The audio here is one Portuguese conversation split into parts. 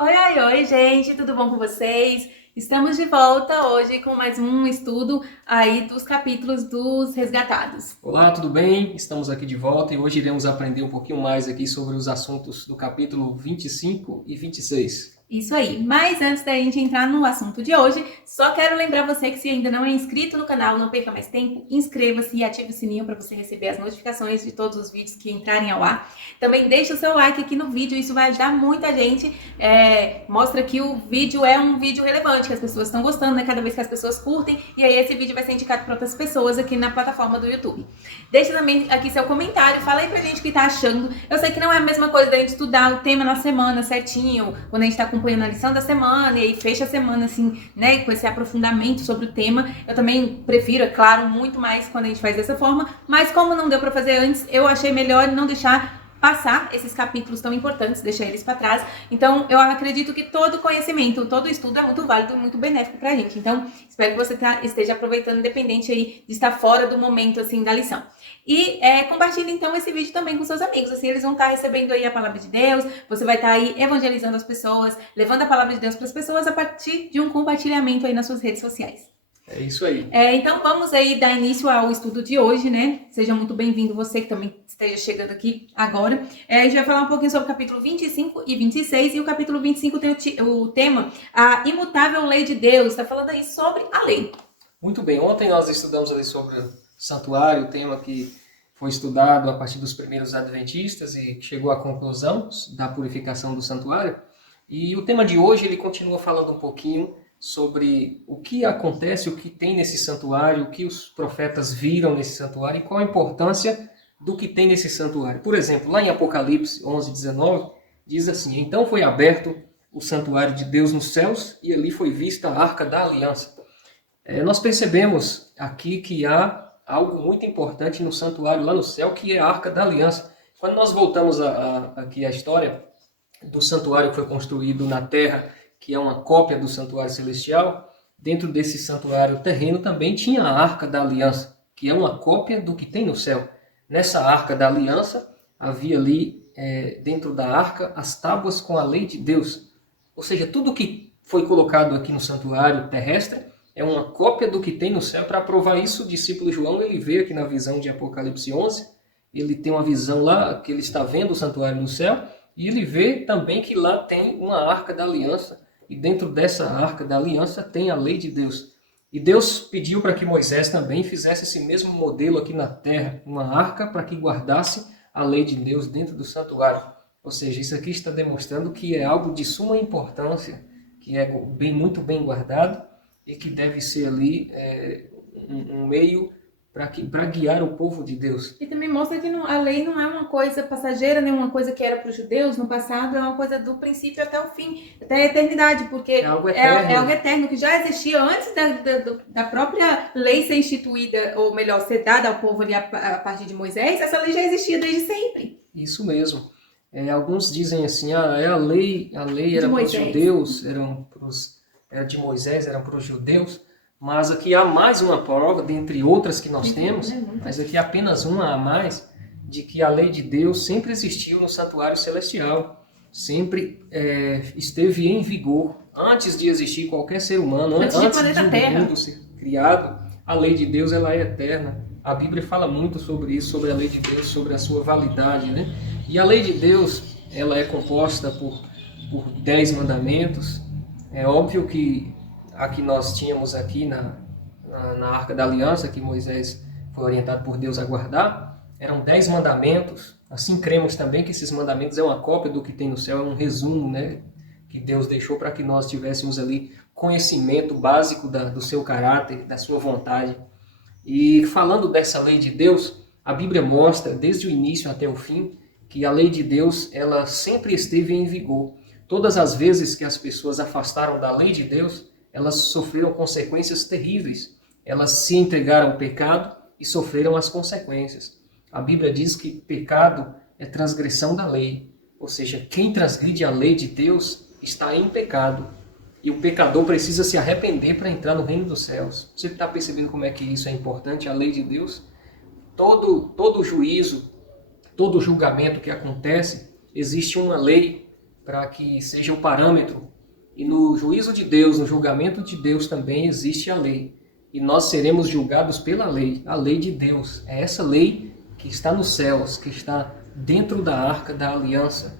Oi, oi, oi, gente, tudo bom com vocês? Estamos de volta hoje com mais um estudo aí dos capítulos dos resgatados. Olá, tudo bem? Estamos aqui de volta e hoje iremos aprender um pouquinho mais aqui sobre os assuntos do capítulo 25 e 26. Isso aí, mas antes da gente entrar no assunto de hoje, só quero lembrar você que se ainda não é inscrito no canal, não perca mais tempo, inscreva-se e ative o sininho para você receber as notificações de todos os vídeos que entrarem ao ar. Também deixa o seu like aqui no vídeo, isso vai ajudar muita gente, mostra que o vídeo é um vídeo relevante, que as pessoas estão gostando, né? Cada vez que as pessoas curtem, e aí esse vídeo vai ser indicado para outras pessoas aqui na plataforma do YouTube. Deixa também aqui seu comentário, fala aí pra gente o que tá achando. Eu sei que não é a mesma coisa da gente estudar o tema na semana certinho, quando a gente tá acompanhando a lição da semana e aí fecha a semana assim, né, com esse aprofundamento sobre o tema. Eu também prefiro, é claro, muito mais quando a gente faz dessa forma, mas como não deu pra fazer antes, eu achei melhor não deixar passar esses capítulos tão importantes, deixar eles para trás. Então, eu acredito que todo conhecimento, todo estudo é muito válido e muito benéfico pra gente. Então, espero que você esteja aproveitando, independente aí de estar fora do momento, assim, da lição. E compartilhe, então, esse vídeo também com seus amigos, assim, eles vão estar recebendo aí a palavra de Deus, você vai estar aí evangelizando as pessoas, levando a palavra de Deus para as pessoas a partir de um compartilhamento aí nas suas redes sociais. É isso aí. Então vamos aí dar início ao estudo de hoje, né? Seja muito bem-vindo você que também esteja chegando aqui agora. A gente vai falar um pouquinho sobre o capítulo 25 e 26, e o capítulo 25 tem o tema A Imutável Lei de Deus, está falando aí sobre a lei. Muito bem, ontem nós estudamos ali sobre o santuário, o tema que foi estudado a partir dos primeiros adventistas e chegou à conclusão da purificação do santuário. E o tema de hoje ele continua falando um pouquinho sobre o que acontece, o que tem nesse santuário, o que os profetas viram nesse santuário e qual a importância do que tem nesse santuário. Por exemplo, lá em Apocalipse 11:19, diz assim: Então foi aberto o santuário de Deus nos céus e ali foi vista a Arca da Aliança. Nós percebemos aqui que há algo muito importante no santuário lá no céu, que é a Arca da Aliança. Quando nós voltamos aqui à história do santuário que foi construído na terra, que é uma cópia do santuário celestial, dentro desse santuário terreno também tinha a Arca da Aliança, que é uma cópia do que tem no céu. Nessa Arca da Aliança havia ali, dentro da arca, as tábuas com a lei de Deus. Ou seja, tudo que foi colocado aqui no santuário terrestre é uma cópia do que tem no céu. Para provar isso, o discípulo João ele vê aqui na visão de Apocalipse 11, ele tem uma visão lá que ele está vendo o santuário no céu, e ele vê também que lá tem uma arca da aliança, e dentro dessa arca da aliança tem a lei de Deus. E Deus pediu para que Moisés também fizesse esse mesmo modelo aqui na terra, uma arca para que guardasse a lei de Deus dentro do santuário. Ou seja, isso aqui está demonstrando que é algo de suma importância, que é muito bem guardado e que deve ser ali um meio para guiar o povo de Deus. E também mostra que a lei não é uma coisa passageira, nem uma coisa que era para os judeus no passado, é uma coisa do princípio até o fim, até a eternidade, porque É algo eterno. é algo eterno que já existia antes da própria lei ser instituída, ou melhor, ser dada ao povo ali a partir de Moisés. Essa lei já existia desde sempre. Isso mesmo. Alguns dizem assim, a lei era para os judeus, era de Moisés, eram para os judeus, mas aqui há mais uma prova, dentre outras que nós temos, mas aqui apenas uma a mais, de que a lei de Deus sempre existiu no santuário celestial, sempre esteve em vigor, antes de existir qualquer ser humano, antes de o mundo ser criado, a lei de Deus ela é eterna. A Bíblia fala muito sobre isso, sobre a lei de Deus, sobre a sua validade, né? E a lei de Deus, ela é composta por 10 mandamentos. É óbvio que a que nós tínhamos aqui na Arca da Aliança, que Moisés foi orientado por Deus a guardar, eram 10 mandamentos. Assim cremos também que esses mandamentos é uma cópia do que tem no céu, é um resumo, né, que Deus deixou para que nós tivéssemos ali conhecimento básico do seu caráter, da sua vontade. E falando dessa lei de Deus, a Bíblia mostra, desde o início até o fim, que a lei de Deus ela sempre esteve em vigor. Todas as vezes que as pessoas afastaram da lei de Deus, elas sofreram consequências terríveis. Elas se entregaram ao pecado e sofreram as consequências. A Bíblia diz que pecado é transgressão da lei. Ou seja, quem transgride a lei de Deus está em pecado. E o pecador precisa se arrepender para entrar no reino dos céus. Você está percebendo como é que isso é importante, a lei de Deus? Todo juízo, todo julgamento que acontece, existe uma lei para que seja o parâmetro. E no juízo de Deus, no julgamento de Deus também existe a lei. E nós seremos julgados pela lei, a lei de Deus. É essa lei que está nos céus, que está dentro da arca da aliança.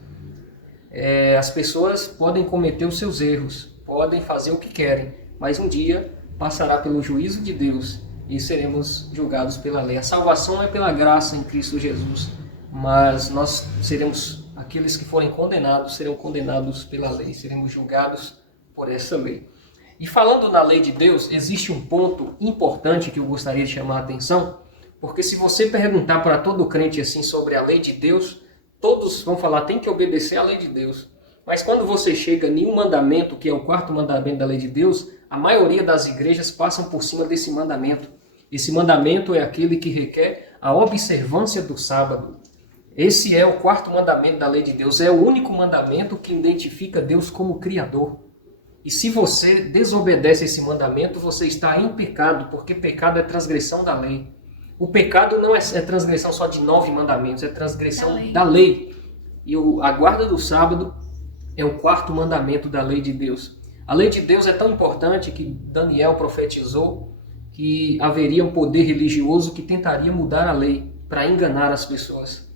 As pessoas podem cometer os seus erros, podem fazer o que querem, mas um dia passará pelo juízo de Deus e seremos julgados pela lei. A salvação é pela graça em Cristo Jesus, mas nós seremos, aqueles que forem condenados, serão condenados pela lei, seremos julgados por essa lei. E falando na lei de Deus, existe um ponto importante que eu gostaria de chamar a atenção, porque se você perguntar para todo crente assim sobre a lei de Deus, todos vão falar, tem que obedecer à lei de Deus. Mas quando você chega em um mandamento, que é o quarto mandamento da lei de Deus, a maioria das igrejas passam por cima desse mandamento. Esse mandamento é aquele que requer a observância do sábado. Esse é o quarto mandamento da lei de Deus. É o único mandamento que identifica Deus como Criador. E se você desobedece esse mandamento, você está em pecado, porque pecado é transgressão da lei. O pecado não é transgressão só de 9 mandamentos, é transgressão da lei. E a guarda do sábado é o quarto mandamento da lei de Deus. A lei de Deus é tão importante que Daniel profetizou que haveria um poder religioso que tentaria mudar a lei para enganar as pessoas.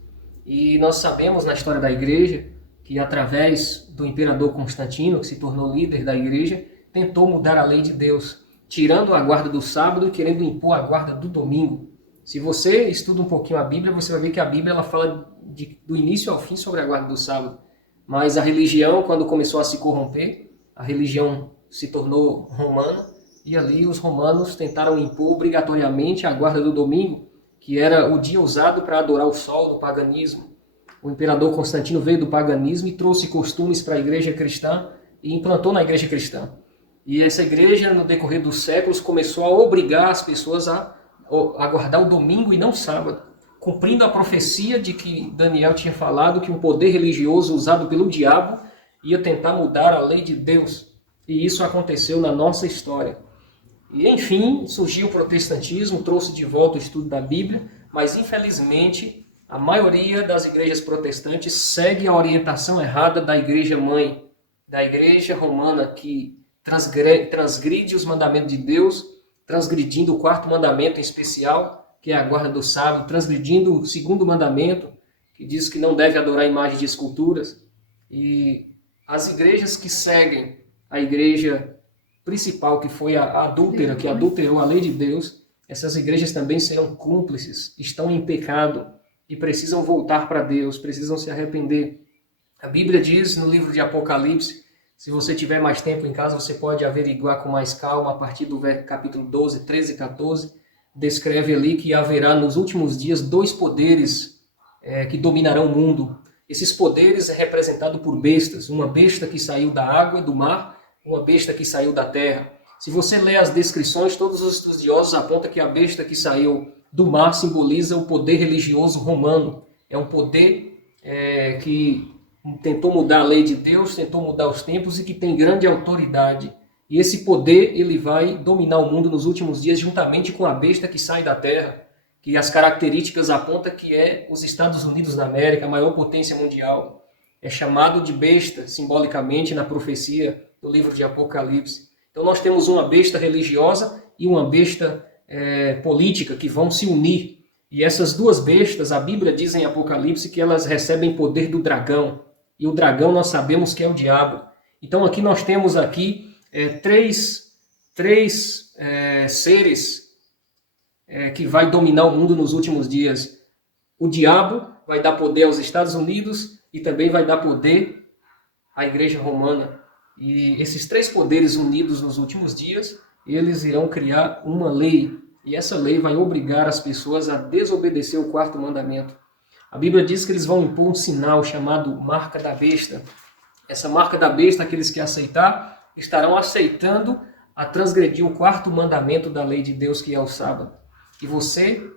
E nós sabemos na história da igreja que através do imperador Constantino, que se tornou líder da igreja, tentou mudar a lei de Deus, tirando a guarda do sábado e querendo impor a guarda do domingo. Se você estuda um pouquinho a Bíblia, você vai ver que a Bíblia ela fala do início ao fim sobre a guarda do sábado. Mas a religião, quando começou a se corromper, a religião se tornou romana, e ali os romanos tentaram impor obrigatoriamente a guarda do domingo, que era o dia usado para adorar o sol no paganismo. O imperador Constantino veio do paganismo e trouxe costumes para a igreja cristã e implantou na igreja cristã. E essa igreja, no decorrer dos séculos, começou a obrigar as pessoas a guardar o domingo e não o sábado, cumprindo a profecia de que Daniel tinha falado que um poder religioso usado pelo diabo ia tentar mudar a lei de Deus. E isso aconteceu na nossa história. E enfim, surgiu o protestantismo, trouxe de volta o estudo da Bíblia, mas infelizmente a maioria das igrejas protestantes segue a orientação errada da igreja mãe, da igreja romana, que transgride os mandamentos de Deus, transgredindo o quarto mandamento em especial, que é a guarda do sábado, transgredindo o segundo mandamento, que diz que não deve adorar imagens de esculturas. E as igrejas que seguem a igreja principal, que foi a adúltera, que adulterou a lei de Deus, essas igrejas também serão cúmplices, estão em pecado e precisam voltar para Deus, precisam se arrepender. A Bíblia diz no livro de Apocalipse, se você tiver mais tempo em casa, você pode averiguar com mais calma, a partir do capítulo 12, 13 e 14, descreve ali que haverá nos últimos dias 2 poderes que dominarão o mundo. Esses poderes é representado por bestas, uma besta que saiu da água e do mar, uma besta que saiu da terra. Se você ler as descrições, todos os estudiosos apontam que a besta que saiu do mar simboliza o poder religioso romano. É um poder que tentou mudar a lei de Deus, tentou mudar os tempos e que tem grande autoridade. E esse poder ele vai dominar o mundo nos últimos dias juntamente com a besta que sai da terra, que as características apontam que é os Estados Unidos da América, a maior potência mundial. É chamado de besta, simbolicamente, na profecia do livro de Apocalipse. Então nós temos uma besta religiosa e uma besta política que vão se unir. E essas 2 bestas, a Bíblia diz em Apocalipse que elas recebem poder do dragão. E o dragão nós sabemos que é o diabo. Então aqui nós temos três seres que vai dominar o mundo nos últimos dias. O diabo vai dar poder aos Estados Unidos e também vai dar poder à Igreja Romana. E esses 3 poderes unidos nos últimos dias, eles irão criar uma lei. E essa lei vai obrigar as pessoas a desobedecer o quarto mandamento. A Bíblia diz que eles vão impor um sinal chamado marca da besta. Essa marca da besta, aqueles que aceitar, estarão aceitando a transgredir o quarto mandamento da lei de Deus, que é o sábado. E você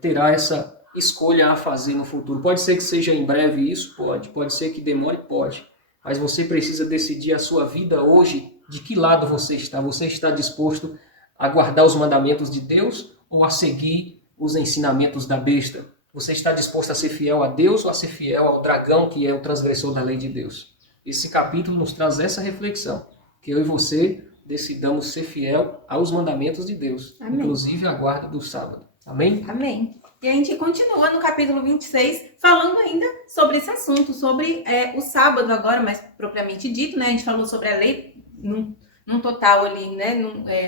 terá essa escolha a fazer no futuro. Pode ser que seja em breve isso, pode. Pode ser que demore, pode. Mas você precisa decidir a sua vida hoje, de que lado você está. Você está disposto a guardar os mandamentos de Deus ou a seguir os ensinamentos da besta? Você está disposto a ser fiel a Deus ou a ser fiel ao dragão, que é o transgressor da lei de Deus? Esse capítulo nos traz essa reflexão, que eu e você decidamos ser fiel aos mandamentos de Deus, Amém. Inclusive a guarda do sábado. Amém? Amém. E a gente continua no capítulo 26, falando ainda sobre esse assunto, sobre o sábado agora, mais propriamente dito, né? A gente falou sobre a lei num total ali, né?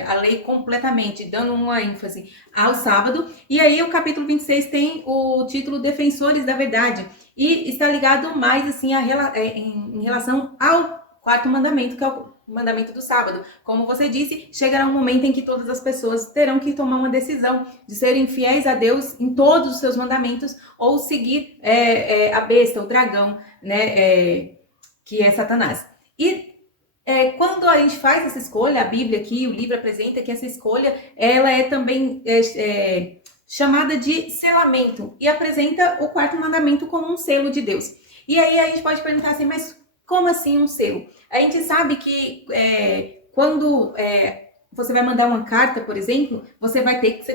A lei completamente, dando uma ênfase ao sábado. E aí o capítulo 26 tem o título Defensores da Verdade. E está ligado mais, assim, em relação ao quarto mandamento, que é o mandamento do sábado. Como você disse, chegará um momento em que todas as pessoas terão que tomar uma decisão de serem fiéis a Deus em todos os seus mandamentos ou seguir a besta, o dragão, né, que é Satanás. E quando a gente faz essa escolha, a Bíblia aqui, o livro apresenta que essa escolha, ela é também chamada de selamento e apresenta o quarto mandamento como um selo de Deus. E aí a gente pode perguntar assim, mas como assim um selo? A gente sabe que quando você vai mandar uma carta, por exemplo, você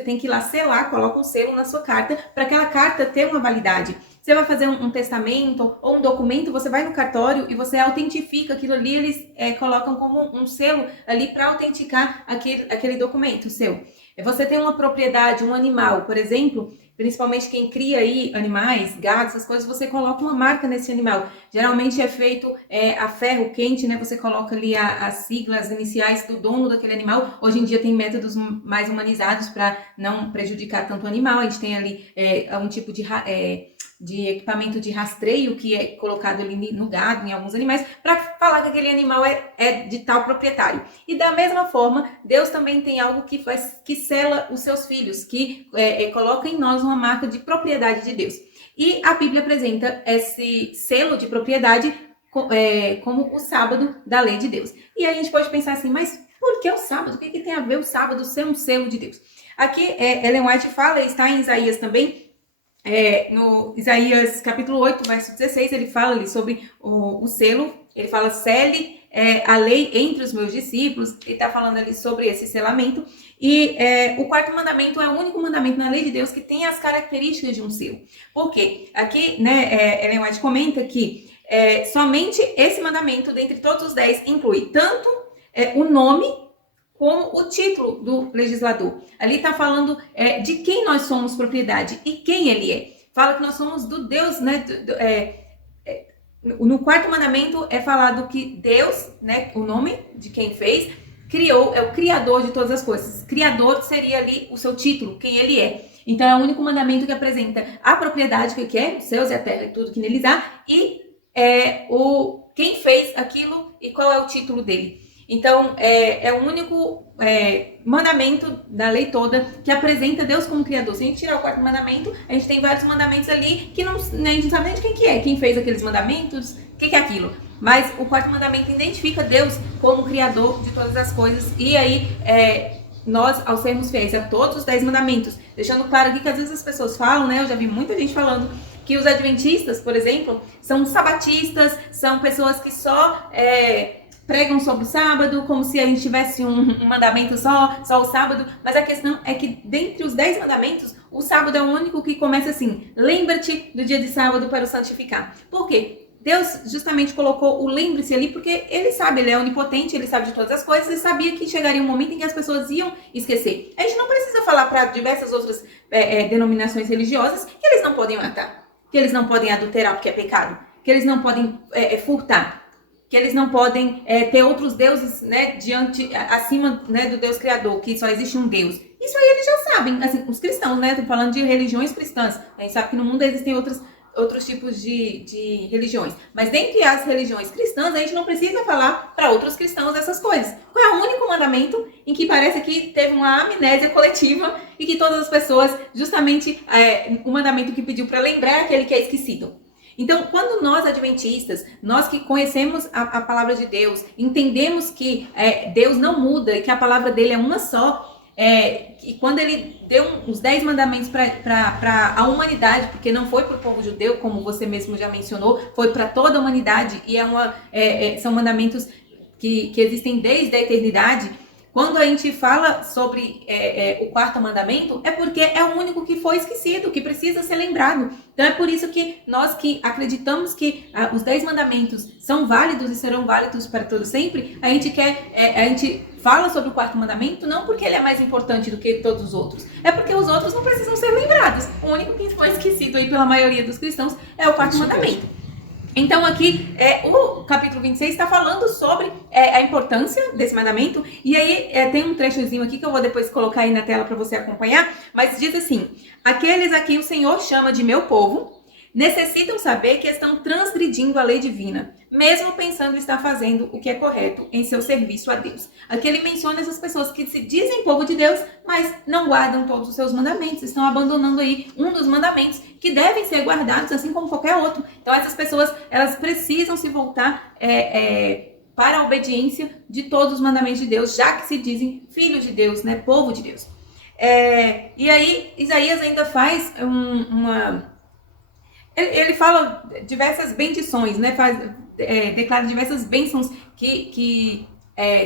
tem que ir lá selar, coloca um selo na sua carta, para aquela carta ter uma validade. Você vai fazer um testamento ou um documento, você vai no cartório e você autentifica aquilo ali, eles colocam como um selo ali para autenticar aquele documento seu. Você tem uma propriedade, um animal, por exemplo, principalmente quem cria aí animais, gatos, essas coisas, você coloca uma marca nesse animal. Geralmente é feito a ferro quente, né? Você coloca ali as siglas iniciais do dono daquele animal. Hoje em dia tem métodos mais humanizados para não prejudicar tanto o animal. A gente tem ali um tipo de equipamento de rastreio que é colocado ali no gado, em alguns animais, para falar que aquele animal é de tal proprietário. E da mesma forma, Deus também tem algo que sela os seus filhos, que coloca em nós uma marca de propriedade de Deus. E a Bíblia apresenta esse selo de propriedade como o sábado da lei de Deus. E a gente pode pensar assim, mas por que o sábado? O que tem a ver o sábado ser um selo de Deus? Aqui, Ellen White fala, está em Isaías também, no Isaías capítulo 8, verso 16, ele fala ali sobre o selo, ele fala, sele a lei entre os meus discípulos, ele está falando ali sobre esse selamento, e o quarto mandamento é o único mandamento na lei de Deus que tem as características de um selo. Por quê? Aqui, né, Ellen White comenta que somente esse mandamento, dentre todos os 10, inclui tanto o nome como o título do legislador. Ali está falando de quem nós somos propriedade e quem ele é. Fala que nós somos do Deus, né? No quarto mandamento é falado que Deus, né, o nome de quem fez, criou, é o criador de todas as coisas. Criador seria ali o seu título, quem ele é. Então é o único mandamento que apresenta a propriedade que é, os céus e a terra e tudo que neles há, e quem fez aquilo e qual é o título dele. Então, é o único mandamento da lei toda que apresenta Deus como Criador. Se a gente tirar o quarto mandamento, a gente tem vários mandamentos ali que a gente não sabe nem de quem que é. Quem fez aqueles mandamentos, o que é aquilo. Mas o quarto mandamento identifica Deus como Criador de todas as coisas. E aí, nós, ao sermos fiéis a todos os 10 mandamentos, deixando claro aqui que às vezes as pessoas falam, né? Eu já vi muita gente falando que os adventistas, por exemplo, são sabatistas, são pessoas que só pregam sobre o sábado, como se a gente tivesse um mandamento só o sábado, mas a questão é que dentre os 10 mandamentos, o sábado é o único que começa assim, lembra-te do dia de sábado para o santificar. Por quê? Deus justamente colocou o lembre-se ali, porque ele sabe, ele é onipotente, ele sabe de todas as coisas, e sabia que chegaria um momento em que as pessoas iam esquecer. A gente não precisa falar para diversas outras denominações religiosas que eles não podem matar, que eles não podem adulterar porque é pecado, que eles não podem furtar, que eles não podem ter outros deuses, né, acima, né, do Deus Criador, que só existe um Deus. Isso aí eles já sabem, assim, os cristãos, né, tô falando de religiões cristãs. A gente sabe que no mundo existem outros tipos de religiões. Mas dentre as religiões cristãs, a gente não precisa falar para outros cristãos essas coisas. Qual é o único mandamento em que parece que teve uma amnésia coletiva e que todas as pessoas, justamente, o mandamento que pediu para lembrar é aquele que é esquecido. Então, quando nós adventistas, nós que conhecemos a palavra de Deus, entendemos que Deus não muda e que a palavra dele é uma só, e quando ele deu os 10 mandamentos para a humanidade, porque não foi para o povo judeu, como você mesmo já mencionou, foi para toda a humanidade, e são mandamentos que existem desde a eternidade. Quando a gente fala sobre o quarto mandamento, é porque é o único que foi esquecido, que precisa ser lembrado. Então é por isso que nós que acreditamos que os 10 mandamentos são válidos e serão válidos para todo sempre, a gente fala sobre o quarto mandamento não porque ele é mais importante do que todos os outros, é porque os outros não precisam ser lembrados. O único que foi esquecido aí pela maioria dos cristãos é o quarto mandamento. Então aqui, o capítulo 26 está falando sobre a importância desse mandamento, e aí tem um trechozinho aqui que eu vou depois colocar aí na tela para você acompanhar, mas diz assim: aqueles a quem o Senhor chama de meu povo, necessitam saber que estão transgredindo a lei divina, mesmo pensando estar fazendo o que é correto em seu serviço a Deus. Aqui ele menciona essas pessoas que se dizem povo de Deus, mas não guardam todos os seus mandamentos, estão abandonando aí um dos mandamentos que devem ser guardados, assim como qualquer outro. Então essas pessoas, elas precisam se voltar para a obediência de todos os mandamentos de Deus, já que se dizem filhos de Deus, né, povo de Deus. E aí Isaías ainda faz ele fala diversas bendições, né? Declara diversas bênçãos que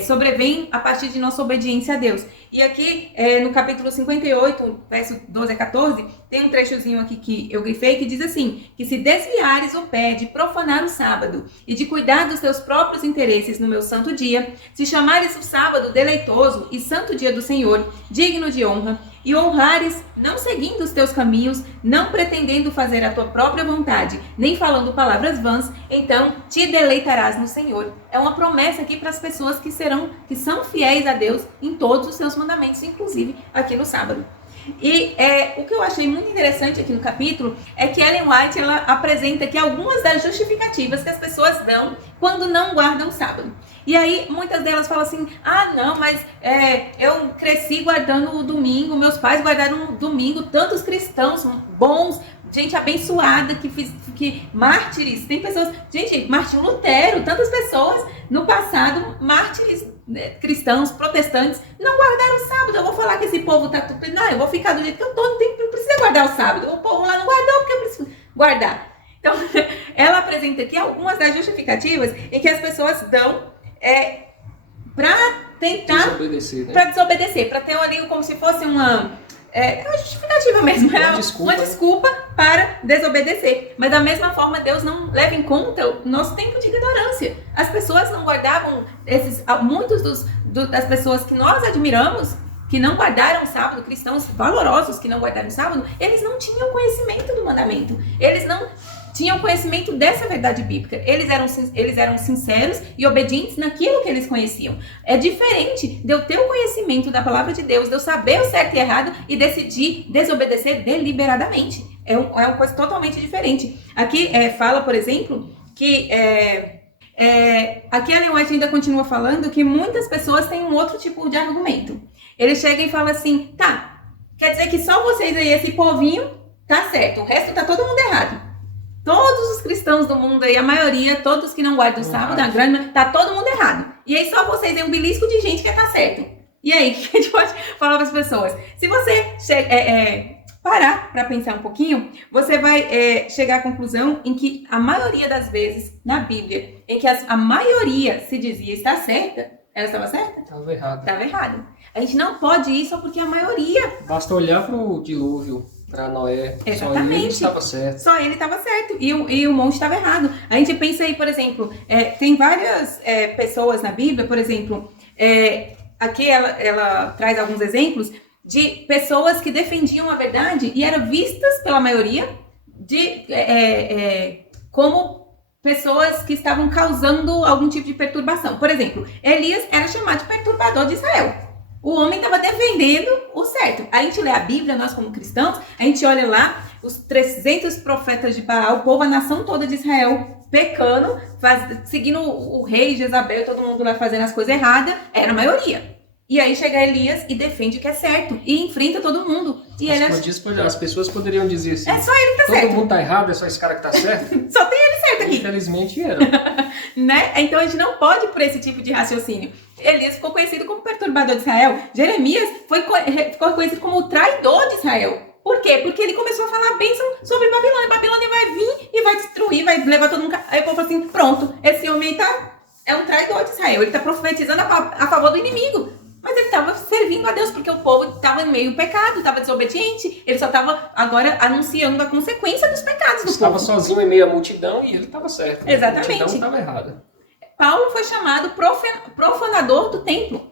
sobrevêm a partir de nossa obediência a Deus. E aqui, no capítulo 58, verso 12 a 14, tem um trechozinho aqui que eu grifei que diz assim: que se desviares o pé de profanar o sábado e de cuidar dos teus próprios interesses no meu santo dia, se chamares o sábado deleitoso e santo dia do Senhor, digno de honra, e honrares, não seguindo os teus caminhos, não pretendendo fazer a tua própria vontade, nem falando palavras vãs, então te deleitarás no Senhor. É uma promessa aqui para as pessoas que são fiéis a Deus em todos os seus mandamentos, inclusive aqui no sábado. E o que eu achei muito interessante aqui no capítulo é que Ellen White, ela apresenta aqui algumas das justificativas que as pessoas dão quando não guardam o sábado. E aí muitas delas falam assim: ah não, mas eu cresci guardando o domingo, meus pais guardaram o domingo, tantos cristãos bons, gente abençoada, que mártires, tem pessoas, gente, Martinho Lutero, tantas pessoas no passado, mártires, cristãos, protestantes, não guardaram o sábado. Eu vou falar que esse povo tá tudo, não, eu vou ficar do jeito que eu tô, não precisa guardar o sábado, o povo lá não guardou porque eu preciso guardar. Então, ela apresenta aqui algumas das justificativas em que as pessoas dão para tentar desobedecer, né? Para desobedecer, para ter ali como se fosse uma justificativa mesmo, uma desculpa para desobedecer. Mas da mesma forma, Deus não leva em conta o nosso tempo de ignorância. As pessoas não guardavam muitos das pessoas que nós admiramos, que não guardaram o sábado, cristãos valorosos que não guardaram o sábado, eles não tinham conhecimento do mandamento. Eles não tinham conhecimento dessa verdade bíblica. Eles eram sinceros e obedientes naquilo que eles conheciam. É diferente de eu ter o conhecimento da palavra de Deus, de eu saber o certo e errado e decidir desobedecer deliberadamente. É uma coisa totalmente diferente. Aqui fala, por exemplo, que aqui a Ellen White ainda continua falando que muitas pessoas têm um outro tipo de argumento. Ele chega e fala assim: tá, quer dizer que só vocês aí, esse povinho, tá certo, o resto tá todo mundo errado. Todos os cristãos do mundo aí, a maioria, todos que não guardam o sábado, a grande, tá todo mundo errado. E aí só vocês, é um belisco de gente que tá certo. E aí, o que a gente pode falar para as pessoas? Se você parar para pensar um pouquinho, você vai chegar à conclusão em que a maioria das vezes na Bíblia, em que a maioria se dizia estar certa, ela estava certa? Estava errada. Estava errada. A gente não pode ir só porque a maioria... Basta olhar para o dilúvio, para Noé. Exatamente. Só ele estava certo. Só ele estava certo e o monte estava errado. A gente pensa aí, por exemplo, tem várias pessoas na Bíblia, por exemplo, aqui ela traz alguns exemplos de pessoas que defendiam a verdade e eram vistas pela maioria como pessoas que estavam causando algum tipo de perturbação. Por exemplo, Elias era chamado de perturbador de Israel. O homem estava defendendo o certo. A gente lê a Bíblia, nós como cristãos, a gente olha lá os 300 profetas de Baal, o povo, a nação toda de Israel pecando, seguindo o rei Jezabel, todo mundo lá fazendo as coisas erradas, era a maioria. E aí chega Elias e defende o que é certo e enfrenta todo mundo. E as pessoas poderiam dizer assim: é só ele que tá certo. Todo mundo tá errado, é só esse cara que tá certo. Só tem ele certo aqui. Infelizmente era. Né? Então a gente não pode ir por esse tipo de raciocínio. Elias ficou conhecido como perturbador de Israel. Jeremias ficou conhecido como o traidor de Israel. Por quê? Porque ele começou a falar bênção sobre Babilônia. Babilônia vai vir e vai destruir, vai levar todo mundo. Aí o povo falou assim: pronto, esse homem é um traidor de Israel. Ele está profetizando a favor do inimigo. Mas ele estava servindo a Deus, porque o povo estava em meio ao pecado, estava desobediente, ele só estava agora anunciando a consequência dos pecados do Estava povo. sozinho em meio à multidão e ele estava certo. Né? Exatamente. A multidão estava errada. Paulo foi chamado profanador do templo.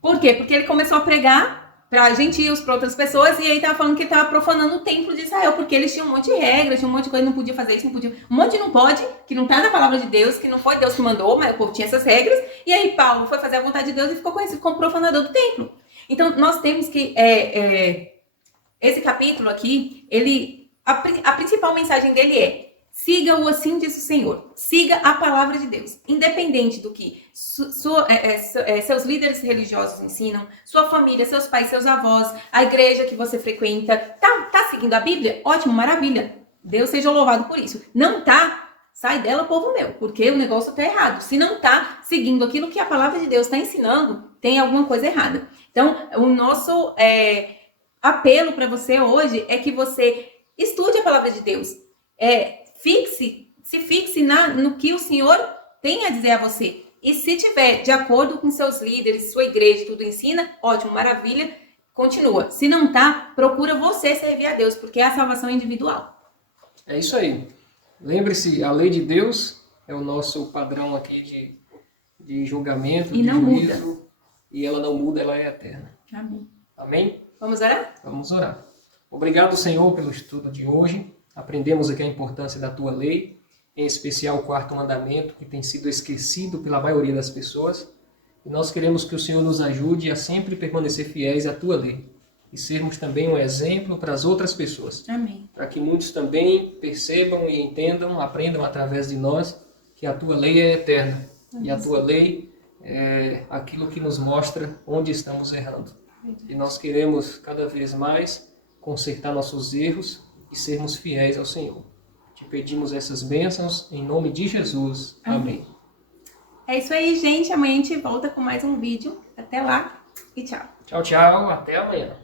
Por quê? Porque ele começou a pregar para gentios, para outras pessoas, e aí estava falando que ele estava profanando o templo de Israel, porque eles tinham um monte de regras, tinham um monte de coisa, não podia fazer isso, não podia, um monte de não pode, que não está na palavra de Deus, que não foi Deus que mandou, mas o povo tinha essas regras, e aí Paulo foi fazer a vontade de Deus e ficou conhecido como profanador do templo. Então, nós temos que, esse capítulo aqui, a principal mensagem dele é: siga-o assim diz o Senhor. Siga a palavra de Deus. Independente do que seus líderes religiosos ensinam, sua família, seus pais, seus avós, a igreja que você frequenta. Tá seguindo a Bíblia? Ótimo, maravilha. Deus seja louvado por isso. Não tá? Sai dela, povo meu, porque o negócio tá errado. Se não tá seguindo aquilo que a palavra de Deus está ensinando, tem alguma coisa errada. Então, o nosso apelo para você hoje é que você estude a palavra de Deus. Se fixe no que o Senhor tem a dizer a você. E se tiver de acordo com seus líderes, sua igreja, tudo ensina, ótimo, maravilha, continua. Se não tá, procura você servir a Deus, porque a salvação é individual. É isso aí. Lembre-se, a lei de Deus é o nosso padrão aqui de julgamento, e de não juízo. Muda. E ela não muda, ela é eterna. Amém. Amém? Vamos orar? Vamos orar. Obrigado, Senhor, pelo estudo de hoje. Aprendemos aqui a importância da tua lei, em especial o quarto mandamento, que tem sido esquecido pela maioria das pessoas. E nós queremos que o Senhor nos ajude a sempre permanecer fiéis à tua lei e sermos também um exemplo para as outras pessoas. Amém. Para que muitos também percebam e entendam, aprendam através de nós que a tua lei é eterna. Amém. E a tua lei é aquilo que nos mostra onde estamos errando. E nós queremos cada vez mais consertar nossos erros e sermos fiéis ao Senhor. Te pedimos essas bênçãos em nome de Jesus. Amém. É isso aí, gente. Amanhã a gente volta com mais um vídeo. Até lá e tchau. Tchau, tchau. Até amanhã.